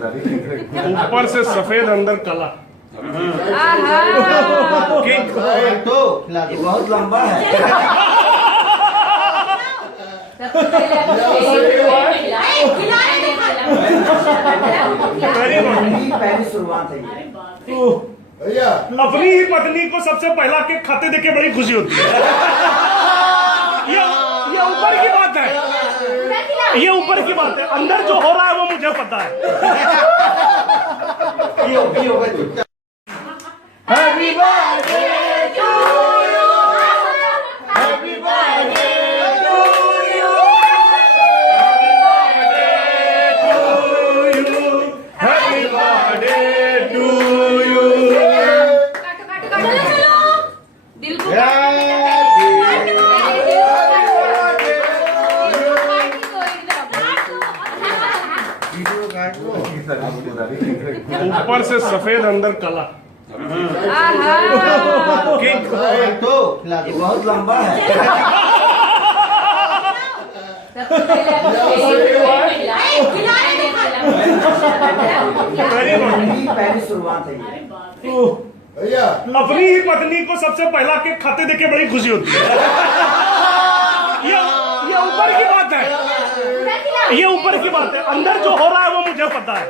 ऊपर से सफेद अंदर काला। तो ये बहुत लंबा है। पहली शुरुआत है भैया, अपनी ही पत्नी को सबसे पहला केक खाते देख के बड़ी खुशी होती है। ये ऊपर की बात है, ये ऊपर की बात है, अंदर जो हो रहा है वो मुझे पता है। Happy birthday to you, happy birthday to you, happy birthday to you, दिल को ऊपर से सफेद अंदर काला। तो ये बहुत लंबा है। पहली शुरुआत है भैया, अपनी ही पत्नी को सबसे पहला केक खाते देख के बड़ी खुशी होती है। ये ऊपर की बात है, ये ऊपर की बात है, अंदर जो हो रहा है वो मुझे पता है।